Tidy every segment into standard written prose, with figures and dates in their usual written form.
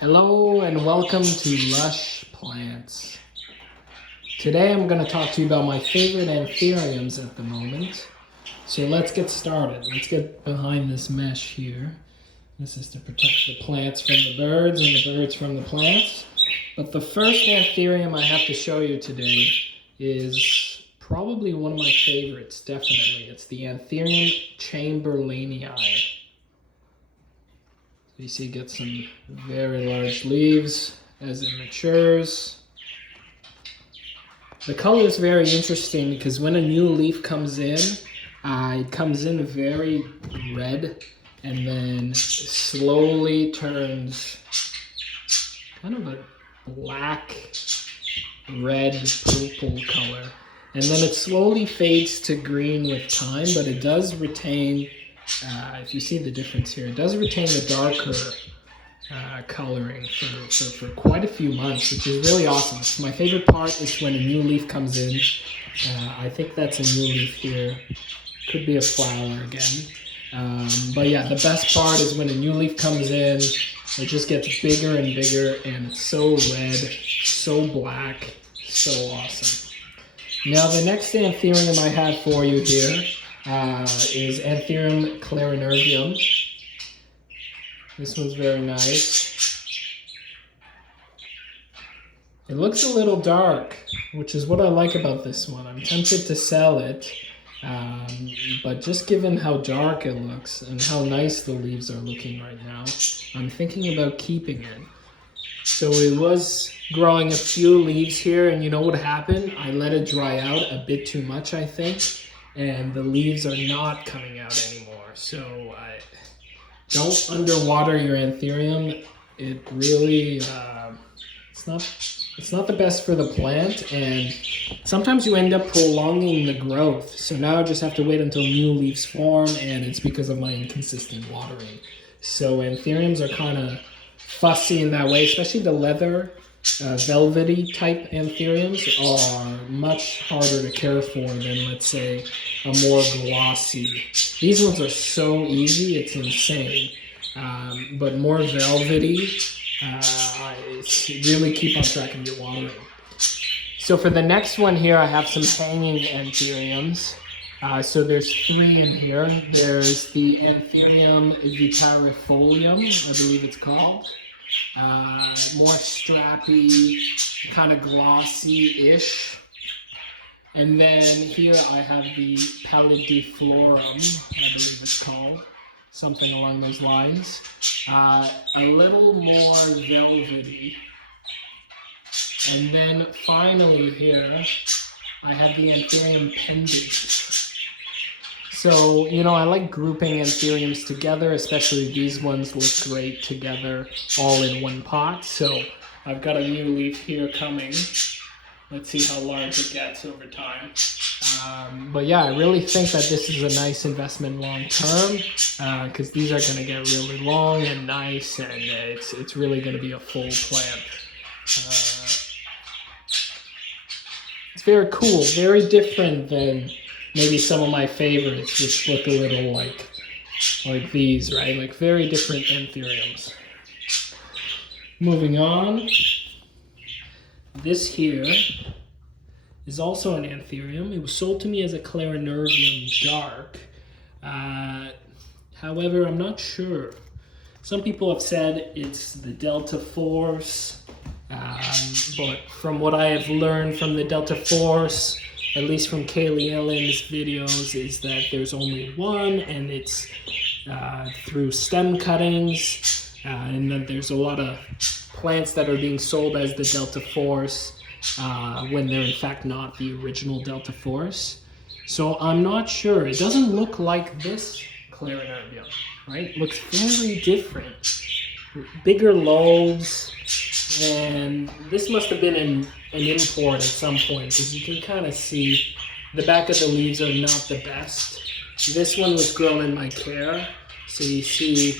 Hello and welcome to Lush Plants. Today I'm going to talk to you about my favorite anthuriums at the moment. So let's get started. Let's get behind this mesh here. This is to protect the plants from the birds and the birds from the plants. But the first anthurium I have to show you today is probably one of my favorites, definitely. It's the Anthurium Chamberlainii. You see it gets some very large leaves as it matures. The color is very interesting because when a new leaf comes in, it comes in very red and then slowly turns kind of a black, red, purple color. And then it slowly fades to green with time, but it does retain if you see the difference here, it does retain the darker coloring for quite a few months, which is really awesome. My favorite part is when a new leaf comes in. I think that's a new leaf here. Could be a flower again. But yeah, the best part is when a new leaf comes in, it just gets bigger and bigger, and it's so red, so black, so awesome. Now the next anthurium I have for you here is Anthurium Clarinervium. This one's very nice. It looks a little dark, which is what I like about this one. I'm tempted to sell it, but just given how dark it looks and how nice the leaves are looking right now, I'm thinking about keeping it. So it was growing a few leaves here, and you know what happened? I let it dry out a bit too much, I think. And the leaves are not coming out anymore. So don't underwater your anthurium. It really, it's not the best for the plant, and sometimes you end up prolonging the growth. So now I just have to wait until new leaves form, and it's because of my inconsistent watering. So anthuriums are kind of fussy in that way, especially the leather, velvety type anthuriums are much harder to care for than, let's say, a more glossy. These ones are so easy, it's insane. But more velvety, really keep on track of your watering. So for the next one here, I have some hanging anthuriums. So there's three in here. There's the Anthurium vittarifolium, I believe it's called. More strappy, kind of glossy-ish. And then here I have the pallidiflorum, I believe it's called, something along those lines. A little more velvety. And then finally here, I have the Anthurium pendent. So, you know, I like grouping anthuriums together, especially these ones look great together all in one pot. So I've got a new leaf here coming. Let's see how large it gets over time. But yeah, I really think that this is a nice investment long term because these are going to get really long and nice, and it's really going to be a full plant. It's very cool, very different than maybe some of my favorites, which look a little like these, right? Like very different anthuriums. Moving on. This here is also an anthurium. It was sold to me as a Clarinervium dark. However, I'm not sure. Some people have said it's the Delta Force, but from what I have learned from the Delta Force, at least from Kaylee Ellen's videos, is that there's only one, and it's through stem cuttings, and then there's a lot of plants that are being sold as the Delta Force when they're in fact not the original Delta Force. So I'm not sure. It doesn't look like this Clarinervium, right? It looks very different. Bigger lobes, and this must have been an import at some point because you can kind of see the back of the leaves are not the best. This one was grown in my care, so you see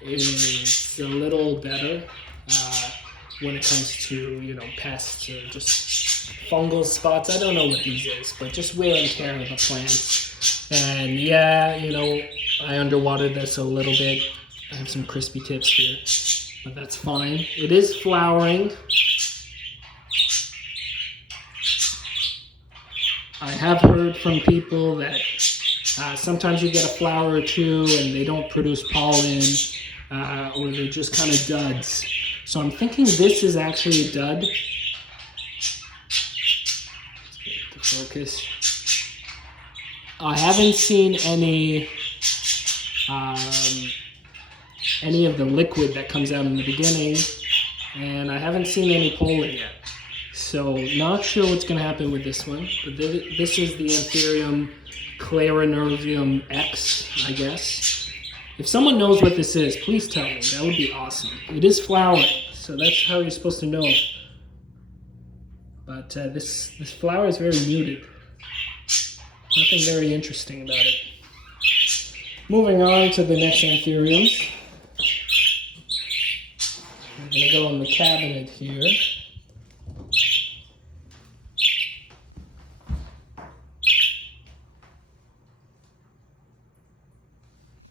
it's a little better when it comes to, you know, pests or just fungal spots. I don't know what these is, but just wear and tear of the plants. And yeah, you know, I underwatered this a little bit. I have some crispy tips here. but that's fine. It is flowering. I have heard from people that sometimes you get a flower or two and they don't produce pollen, or they're just kind of duds. So I'm thinking this is actually a dud. Let's get it to focus. I haven't seen any of the liquid that comes out in the beginning, and I haven't seen any pollen yet. So not sure what's going to happen with this one. But this is the Anthurium Clarinervium X, I guess. If someone knows what this is, please tell me. That would be awesome. It is flowering, so that's how you're supposed to know. But this flower is very muted. Nothing very interesting about it. Moving on to the next Anthuriums. I'm going to go in the cabinet here.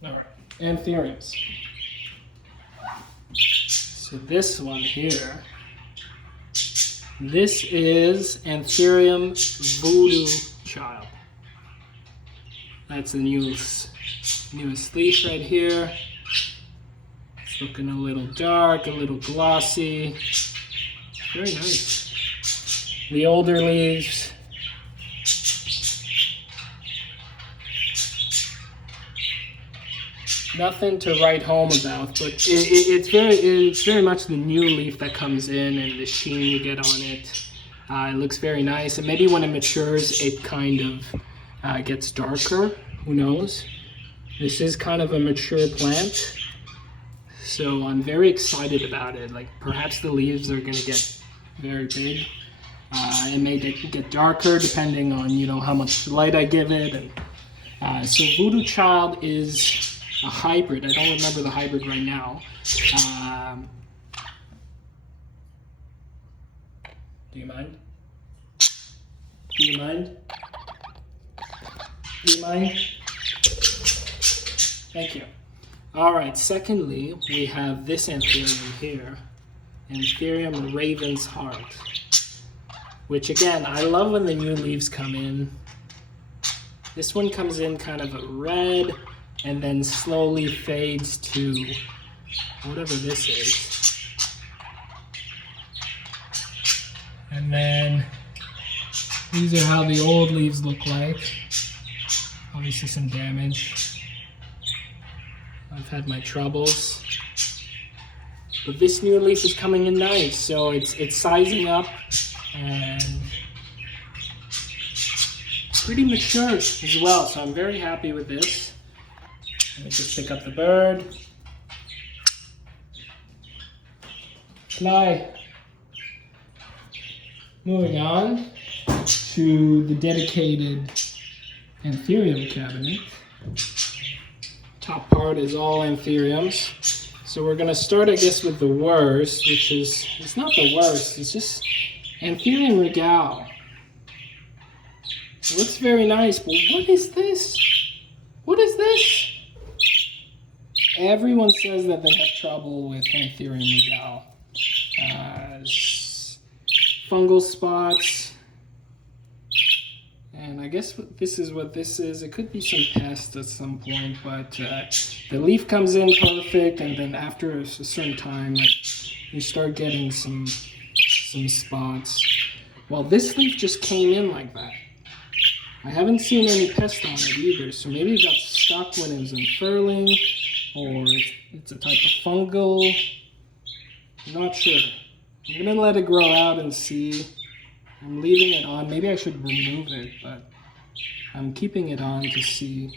Alright, Anthuriums. So this one here, this is Anthurium Voodoo Child. That's the newest leaf right here. It's looking a little dark, a little glossy. Very nice. The older leaves. Nothing to write home about, but it's very much the new leaf that comes in and the sheen you get on it. It looks very nice, and maybe when it matures, it kind of gets darker. Who knows? This is kind of a mature plant, so I'm very excited about it. Like perhaps the leaves are going to get very big. It may get darker depending on how much light I give it. And so Voodoo Child is a hybrid. I don't remember the hybrid right now. Do you mind? Do you mind? Do you mind? Thank you. All right, secondly, we have this Anthurium here, Anthurium Raven's Heart, which again, I love when the new leaves come in. This one comes in kind of a red, and then slowly fades to whatever this is. And then these are how the old leaves look like. Obviously some damage. I've had my troubles. But this new leaf is coming in nice, so it's sizing up and pretty mature as well, so I'm very happy with this. Let me just pick up the bird. Fly. Moving on to the dedicated Anthurium cabinet. Top part is all Anthuriums. So we're going to start, I guess, with the worst, which is, it's not the worst, it's just Anthurium regale. It looks very nice, but what is this? What is this? Everyone says that they have trouble with Anthurium regale. Fungal spots. And I guess this is what this is. It could be some pest at some point, but the leaf comes in perfect, and then after a certain time, you start getting some spots. Well, this leaf just came in like that. I haven't seen any pest on it either, so maybe it got stuck when it was unfurling, or it's a type of fungal. I'm not sure. I'm gonna let it grow out and see. I'm leaving it on. Maybe I should remove it, but I'm keeping it on to see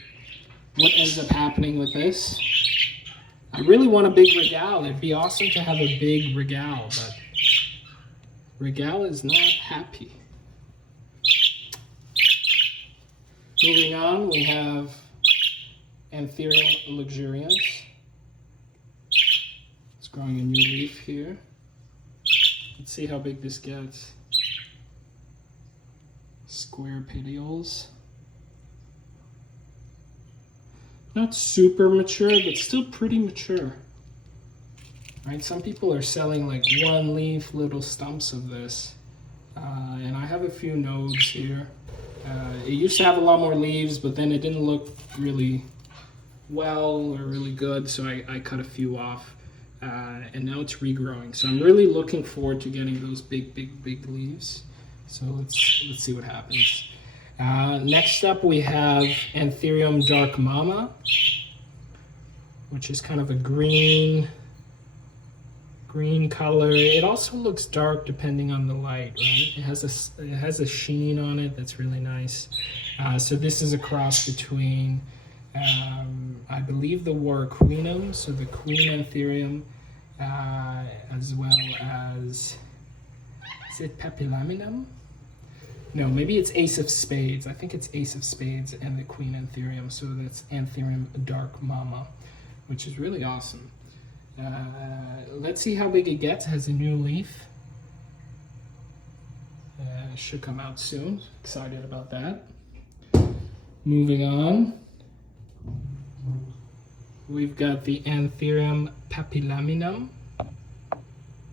what ends up happening with this. I really want a big regale. It'd be awesome to have a big regale, but regale is not happy. Moving on, we have Anthurium Luxurians. It's growing a new leaf here. Let's see how big this gets. Square petioles. Not super mature, but still pretty mature. Right? Some people are selling like one leaf little stumps of this. And I have a few nodes here. It used to have a lot more leaves, but then it didn't look really well or really good, so I cut a few off. And now it's regrowing. So I'm really looking forward to getting those big leaves. So let's see what happens. Next up we have Anthurium Dark Mama, which is kind of a green color. It also looks dark depending on the light, right? It has a sheen on it that's really nice. So this is a cross between, I believe, the Warqueenum, so the Queen Anthurium, as well as, is it papillilaminum? No, maybe it's Ace of Spades. I think it's Ace of Spades and the Queen Anthurium. So that's Anthurium Dark Mama, which is really awesome. Let's see how big it gets. It has a new leaf. Should come out soon. Excited about that. Moving on, we've got the Anthurium papillilaminum.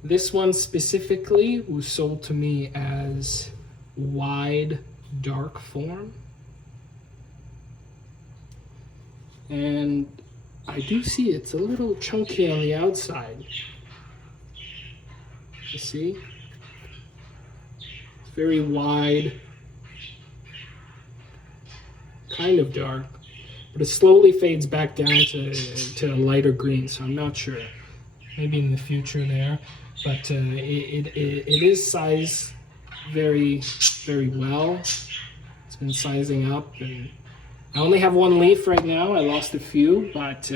This one specifically was sold to me as wide dark form, and I do see it's a little chunky on the outside. You see? It's very wide, kind of dark, but it slowly fades back down to a lighter green, so I'm not sure. Maybe in the future there, but it is sized very well. It's been sizing up, and I only have one leaf right now. I lost a few, but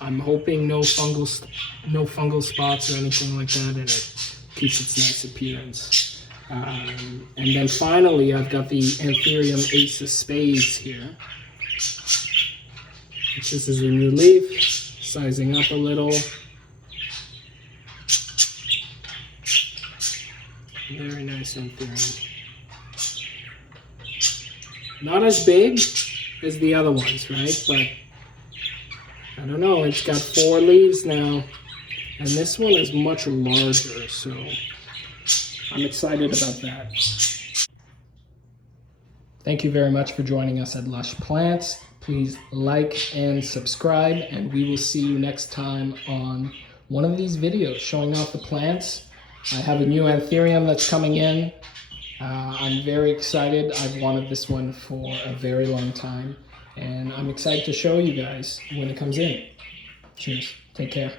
I'm hoping no fungal spots or anything like that, and it keeps its nice appearance. And then finally, I've got the Anthurium Ace of Spades here. This is a new leaf, sizing up a little. Very nice Anthurium. Not as big as the other ones, right? But I don't know, it's got 4 leaves now, and this one is much larger, so I'm excited about that. Thank you very much for joining us at Lush Plants. Please like and subscribe, and we will see you next time on one of these videos showing off the plants. I have a new Anthurium that's coming in. I'm very excited. I've wanted this one for a very long time, and I'm excited to show you guys when it comes in. Cheers. Take care.